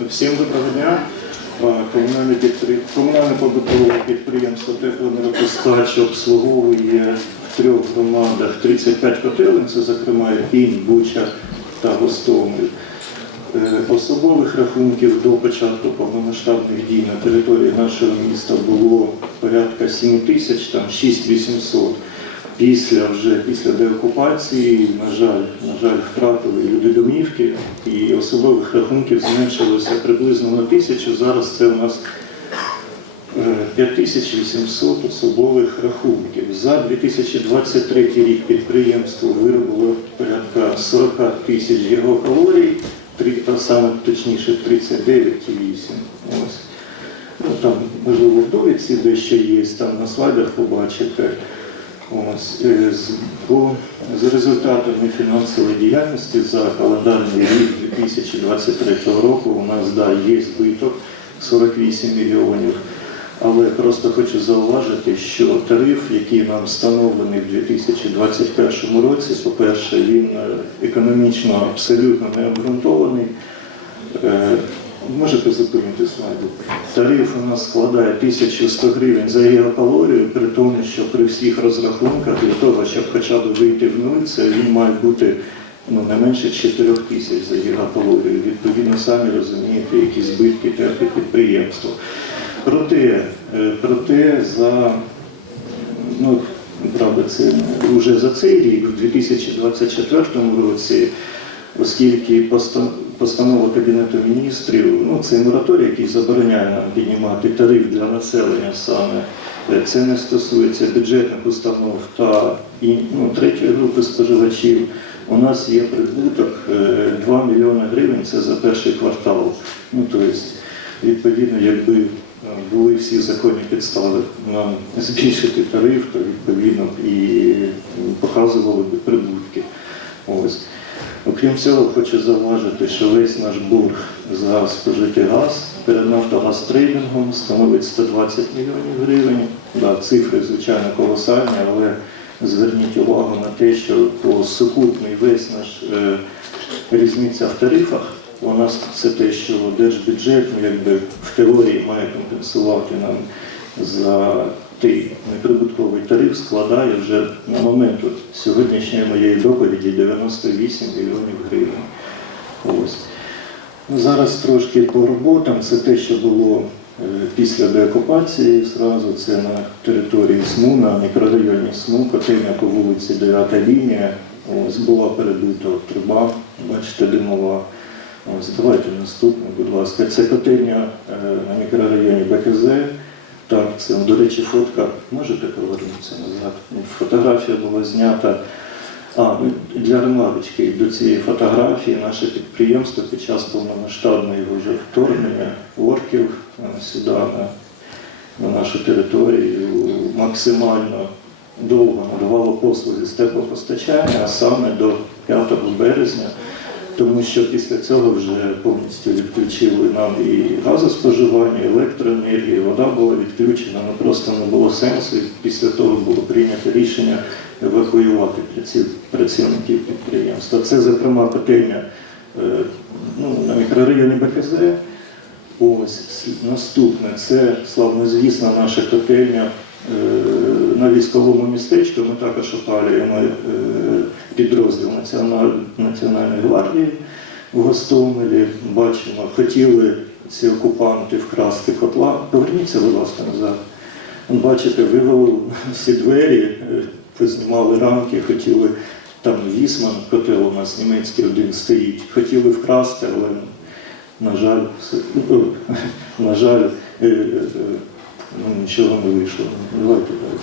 Всім доброго дня. А, Комунальне, підпри... Комунальне побутове підприємство Теплоенергопостач обслуговує в трьох громадах 35 котелень, це зокрема Ірпінь, Буча та Гостомель. Е, Особових рахунків до початку повномасштабних дій на території нашого міста було порядка 7 тисяч, там 6800. Після вже після деокупації, на жаль, на жаль, втратили люди домівки і особових рахунків зменшилося приблизно на тисячу. Зараз це у нас е, 5800 особових рахунків. За 2023 рік підприємство виробило порядка 40 тисяч гігакалорій, три- а саме точніше 39,8. Ось. Ну, там, можливо, в довідці дещо є, там на слайдах побачите. Ось, е, за результатами фінансової діяльності за календарний рік 2023 року у нас да, є збиток 48 мільйонів. Але просто хочу зауважити, що тариф, який нам встановлений в 2021 році, по-перше, він е, економічно абсолютно не обґрунтований. Можете зупинити слайди. Тариф у нас складає 1100 гривень за гігакалорію, при тому, що при всіх розрахунках для того, щоб хоча б вийти в нуль, це він має бути ну, не менше 4 тисяч за гігакалорію. Відповідно, самі розумієте, які збитки терпить підприємство. Проте, е, проте за ну, правда, це вже за цей рік, у 2024 році, оскільки поста- постанова Кабінету міністрів, ну це мораторій, який забороняє нам піднімати тариф для населення саме. Е, Це не стосується бюджетних установ та ну, третьої групи споживачів. У нас є прибуток е, 2 мільйони гривень, це за перший квартал. Ну, тобто, відповідно, якби е, були всі законні підстави нам збільшити тариф, то відповідно і показували б прибутки. Ось. Окрім цього, хочу зауважити, що весь наш борг за спожитий газ перед Нафтогаз трейдингом становить 120 мільйонів гривень. Да, цифри, звичайно, колосальні, але зверніть увагу на те, що по сукупний весь наш е, різниця в тарифах, у нас це те, що держбюджет ну, якби, в теорії має компенсувати нам за той неприбутковий тариф складає вже на момент от сьогоднішньої моєї доповіді 98 мільйонів гривень. Ось. Ну, Зараз трошки по роботам. Це те, що було е, після деокупації. Зразу це на території СМУ, на мікрорайоні СМУ, котельня по вулиці 9 лінія. Ось була перебита труба, бачите, димова. Ось давайте наступне, будь ласка. Це котельня е, на мікрорайоні БКЗ. Так, це, до речі, фотка. Можете повернутися назад? Фотографія була знята. А, ну, для ремарочки до цієї фотографії наше підприємство під час повномасштабного вже вторгнення орків е, сюди на, на нашу територію максимально довго надавало послуги з теплопостачання, а саме до 5 березня, тому що після цього вже повністю відключили нам і газоспоживання, і електроенергію, вода була відключена, ну просто не було сенсу. І після того було прийнято рішення евакуювати працівників підприємства. Це, зокрема, котельня е, ну, на мікрорайоні БКЗ. Ось наступне це славнозвісна наша котельня е, на військовому містечку. Ми також опалюємо е, підрозділ Національної гвардії в Гостомелі. Бачимо, хотіли ці окупанти вкрасти котла. Поверніться, будь ласка, назад. Бачите, вивели всі двері, е, познімали рамки, хотіли там вісман, котел у нас німецький один стоїть. Хотіли вкрасти, але на жаль, все- ну, на жаль, е, е, ну, нічого не вийшло. Давайте далі.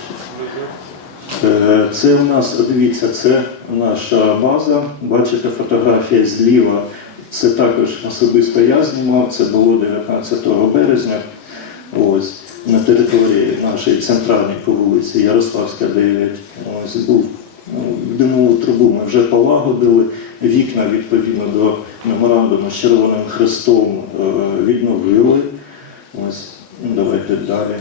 Е, Це у нас, дивіться, це наша база. Бачите, фотографія зліва. Це також особисто я знімав. Це було 19 березня. Ось на території нашої центральної по вулиці Ярославська, 9. Ось був ну, димову трубу. Ми вже полагодили. Вікна відповідно до меморандуму з Червоним Хрестом е, відновили. Ось давайте далі.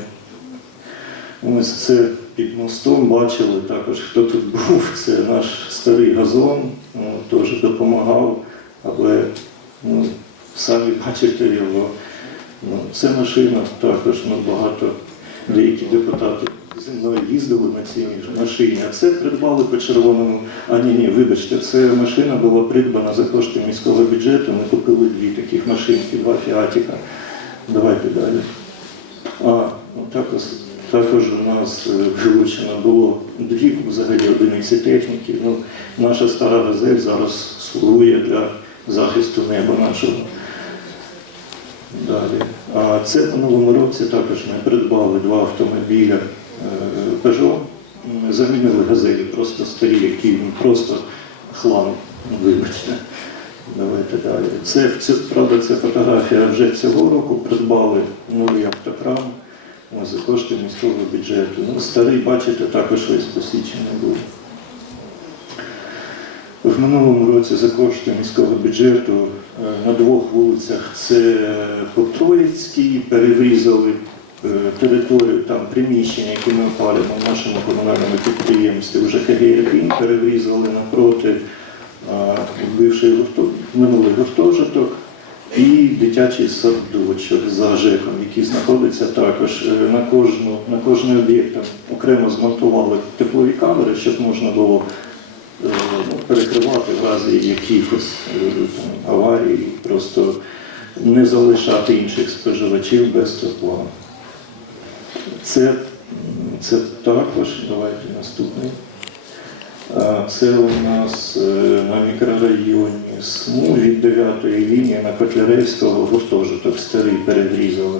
Ось це під мостом бачили також, хто тут був. Це наш старий газон, ну, теж допомагав, але ну, самі бачите його. Ну, це машина також ну, багато деякі депутати зі мною їздили на цій машині, а це придбали по червоному. А ні, ні, вибачте, це машина була придбана за кошти міського бюджету. Ми купили дві таких машинки, два фіатіка. Давайте далі. А, ну, також, також у нас е, вилучено було дві взагалі одиниці техніки. Ну, наша стара газель зараз слугує для захисту неба нашого. Далі. А це по новому році також ми придбали два автомобіля е, Peugeot. Замінили газелі, просто старі, які ну, просто хлам, вибачте. Давайте далі. Це, правда, це фотографія вже цього року. Придбали новий автокран за кошти міського бюджету. Ну, старий, бачите, також весь посічений був. В минулому році за кошти міського бюджету е, на двох вулицях це по Троїцькій перерізали е, територію, там приміщення, які ми опалюємо в нашому комунальному підприємстві, вже КГ-1 перерізали напроти бивший гурто- минулий гуртожиток і дитячий садочок за ЖЕКом, який знаходиться також е, на кожну на кожний об'єкт окремо змонтували теплові камери, щоб можна було е, ну, перекривати в разі якихось е, аварій, просто не залишати інших споживачів без тепла. Це, це також, давайте наступний. Це у нас е, на мікрорайоні СМУ від 9 лінії на Котляревського гуртожиток старий перерізали.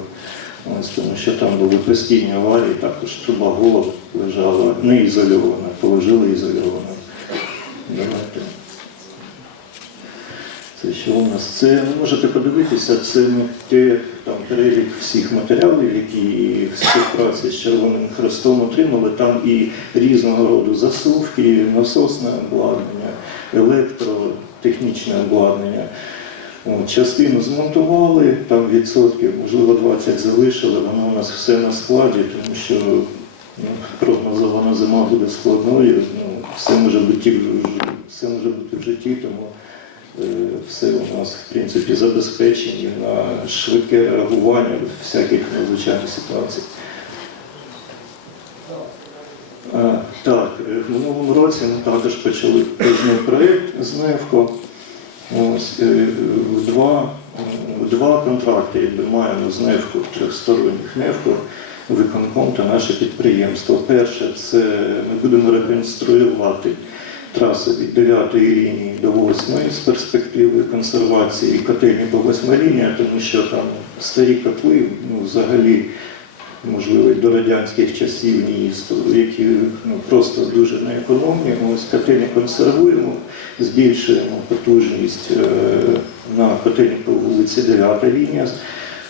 Ось, тому що там були постійні аварії, також труба голод лежала не ізольована, положили ізольовано. Давайте. Це що у нас? Це ви можете подивитися, це ми те, там перелік всіх матеріалів, які в співпраці з Червоним Хрестом отримали. Там і різного роду засувки, насосне обладнання, електротехнічне обладнання. От, частину змонтували, там відсотків, можливо, 20 залишили, воно у нас все на складі, тому що ну, прогнозована зима буде складною, ну, все може бути в житті, тому все у нас в принципі забезпечені на швидке реагування в всяких надзвичайних ситуаціях. А, Так, е, в минулому році ми також почали кожний проєкт з НЕФКО. Ось, е, два, е, два контракти якби, маємо з НЕФКО, трьохсторонніх НЕФКО, виконком та наше підприємство. Перше, це ми будемо реконструювати трасу від 9 лінії до 8 з перспективи консервації котельні по 8 лінія, тому що там старі котли ну, взагалі можливо, до радянських часів місту, які ну, просто дуже неекономні. Ось котельні консервуємо, збільшуємо потужність е, на котельні по вулиці 9 лінія.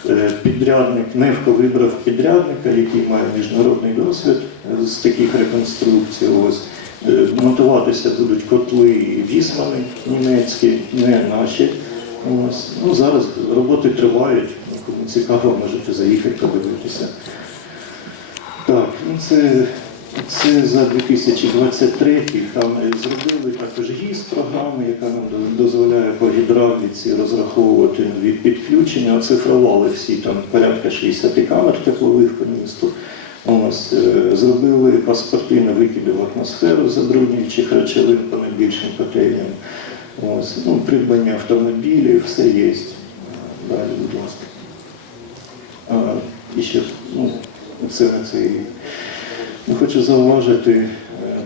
Е, Підрядник Невко вибрав підрядника, який має міжнародний досвід з таких реконструкцій. Ось. Е, Монтуватися будуть котли вісмани німецькі, не наші. Ось. Ну, зараз роботи тривають. Кому цікаво, можете заїхати подивитися. Так, ну це, це за 2023 там е, зробили також ГІС програми, яка нам дозволяє по гідравліці розраховувати від підключення, оцифрували всі там порядка 60 камер теплових по місту. Ось, е, зробили паспорти на викиди в атмосферу забруднюючих речовин по найбільшим котельням. Ось, ну, придбання автомобілів, все є. Далі, будь ласка. А, і ще ну, це на цей. Хочу зауважити, е,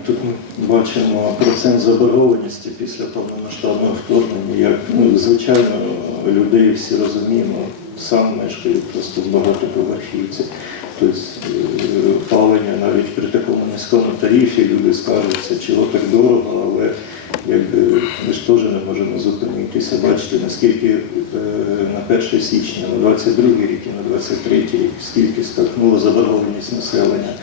тут ми бачимо процент заборгованості після повномасштабного вторгнення. Як ну, звичайно людей всі розуміємо, сам мешкаю просто в багатоповерхівці. Тобто е, палення навіть при такому низькому тарифі люди скажуться, чого так дорого, але якби ми ж теж не можемо зупинитися. Бачите, наскільки е, на 1 січня, на 22 рік і на 23 рік, скільки скакнула заборгованість населення.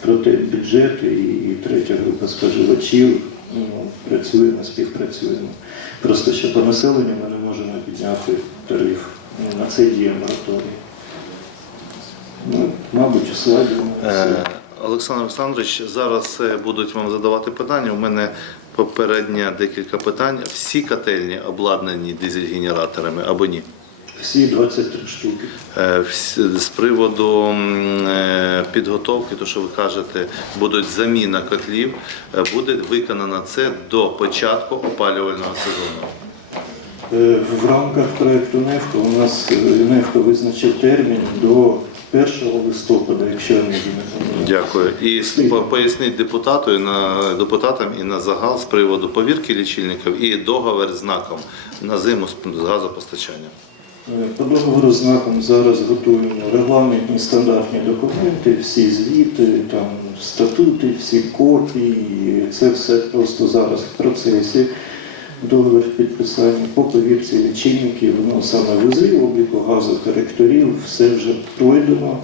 Проте бюджет і, третя група споживачів ну, працюємо, співпрацюємо. Просто що по населенню ми не можемо підняти тариф. Ну, на це діє мораторій. Мабуть. Е, Олександр Олександрович, зараз е, будуть вам задавати питання. У мене попереднє декілька питань. Всі котельні обладнані дизель-генераторами або ні? Всі 23 штуки. Е, З приводу е, підготовки, то що ви кажете, будуть заміна котлів, буде виконано це до початку опалювального сезону. В рамках проєкту НЕФКО у нас НЕФКО визначив термін до 1 листопада, якщо я не помиляюсь. Дякую. І поясніть депутату і на депутатам і на загал з приводу повірки лічильників і договір з знаком на зиму з з газопостачанням. Е, По договору з знаком зараз готуємо регламентні стандартні документи, всі звіти, там статути, всі копії. Це все просто зараз в процесі. Договір підписання по повірці лічильників, воно саме вези обліку газу, коректорів, все вже пройдено,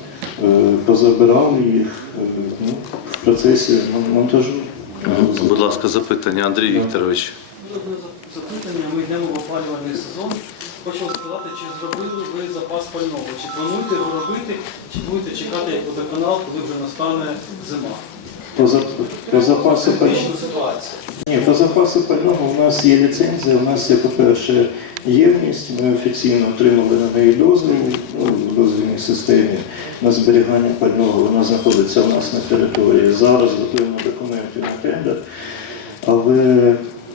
е, позабирали їх е, ну, в процесі монтажу. Будь ласка, запитання, Андрій Вікторович. Запитання. Ми йдемо в опалювальний сезон. Хочу сказати, чи зробили ви запас пального? Чи плануєте його робити, чи будете чекати як водоканал, коли вже настане зима? По, за- по запасу пального. Ні, по запасу пального у нас є ліцензія, у нас є, по-перше, ємність. Ми офіційно отримали на неї дозвіл в дозвільній системі на зберігання пального. Вона знаходиться у нас на території. Зараз готуємо документи на тендер. Але,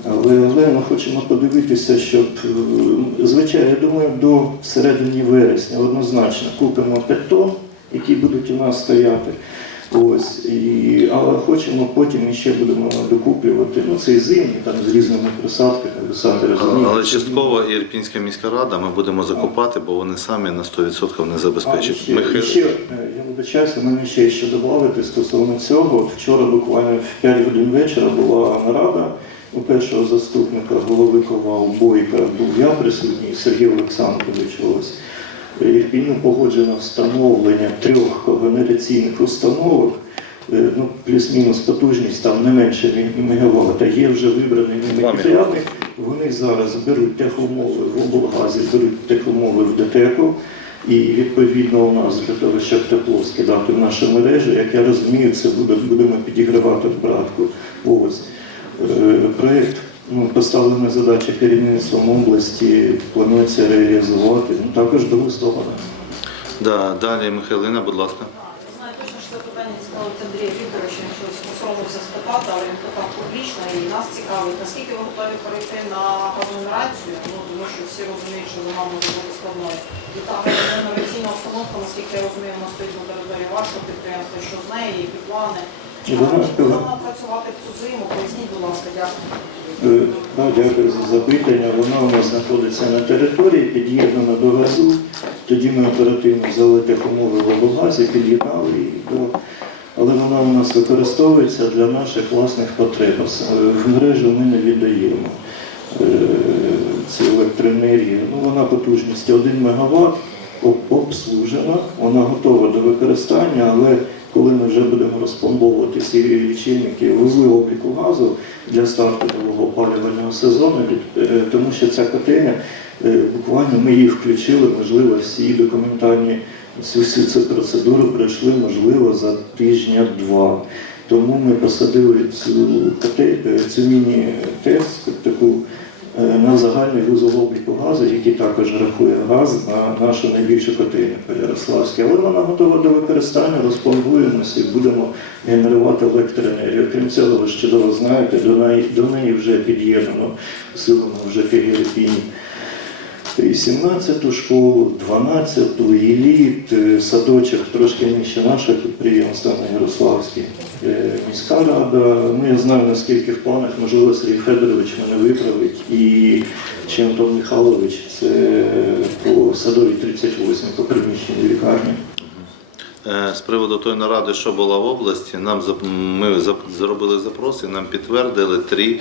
але, але ми хочемо подивитися, щоб, е, звичайно, я думаю, до середини вересня однозначно купимо 5 тонн, які будуть у нас стояти. Ось, і, але хочемо потім ще будемо докуплювати ну, цей зимній там з різними присадками, ви самі розумієте. Але частково і Ірпінська міська рада ми будемо закупати, бо вони самі на 100% не А, забезпечать. ще, Ми ще, е, я вибачаюся, в мене ще що додати стосовно цього. Вчора буквально в 5 годин вечора була нарада у першого заступника голови КОВАУ Бойка, був я присутній, Сергій Олександрович. Ось. Ірпіню погоджено встановлення трьох когенераційних установок. Е, Ну, плюс-мінус потужність там не менше мегаватта. Є вже вибраний Два матеріали. Вони зараз беруть техумови в облгазі, беруть техумови в ДТЕКу. І відповідно у нас для того, щоб тепло скидати в нашу мережу, як я розумію, це буде, будемо підігравати обратку. Ось. Е, Проєкт ну, поставлена задача керівництвом області, планується реалізувати ну, також до листопада. Да, далі Михайлина, будь ласка. Знаю точно, що питання цікавить Андрія Вікторовича, він щось посоромився спитати, але він питав публічно і нас цікавить, наскільки ви готові перейти на агломерацію, ну, тому що всі розуміють, що вона може бути складною. І та агломераційна установка, наскільки я розумію, вона стоїть на території вашого підприємства, що з неї, які плани. Вона- працювати в цю зиму? Поясніть, будь ласка, дякую. Е, Дякую за запитання. Вона у нас знаходиться на території, під'єднана до газу. Тоді ми оперативно взяли техумови в облгазі, під'єднали її до. Але вона у нас використовується для наших власних потреб. Е, В мережу ми не віддаємо е, цю електроенергію. Ну, вона потужністю 1 МВт обслужена, вона готова до використання, але коли ми вже будемо розпломбовувати ці лічильники вузли обліку газу для старту нового опалювального сезону, е, тому що ця котельня, е, буквально ми її включили, можливо, всі документальні всю цю процедуру пройшли, можливо, за тижня-два. Тому ми посадили цю, е, цю міні-ТЕЦ, таку на загальний вузол газу, який також рахує газ на нашу найбільшу котельню по Але вона готова до використання, розпломбуємося і будемо генерувати електроенергію. Крім цього, ви ж чудово знаєте, до неї, до неї вже під'єднано силами вже Фігерпіні. І 17-ту школу, 12-ту, еліт, е, садочок трошки нижче нашого підприємства на Ярославській. Е, Міська рада, ну я знаю наскільки в планах, можливо, Сергій Федорович мене виправить, і чи Антон Михайлович, це по садовій 38, по приміщенню лікарні. Е, З приводу тої наради, що була в області, нам ми зробили запрос і нам підтвердили три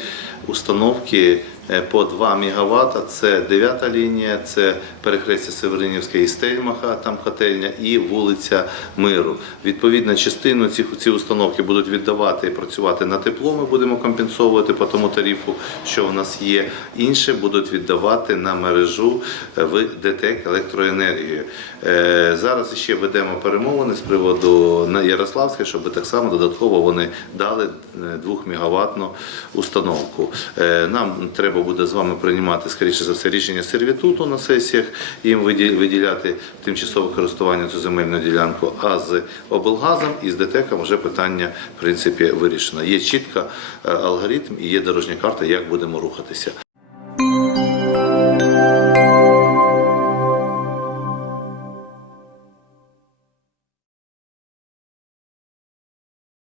установки по 2 МВт. Це 9 лінія, це перехрестя Северинівська і Стельмаха, там котельня, і вулиця Миру. Відповідно, частину цих ці установки будуть віддавати і працювати на тепло. Ми будемо компенсовувати по тому тарифу, що в нас є. Інше будуть віддавати на мережу е, в ДТЕК електроенергію. Е, Зараз ще ведемо перемовини з приводу на Ярославське, щоб так само додатково вони дали 2 мегаваттну установку. Е, Нам треба буде з вами приймати, скоріше за все, рішення сервітуту на сесіях, їм виді- виділяти тимчасове користування цю земельну ділянку, а з облгазом і з ДТЕКом вже питання в принципі вирішено. Є чітко е, алгоритм і є дорожня карта, як будемо рухатися.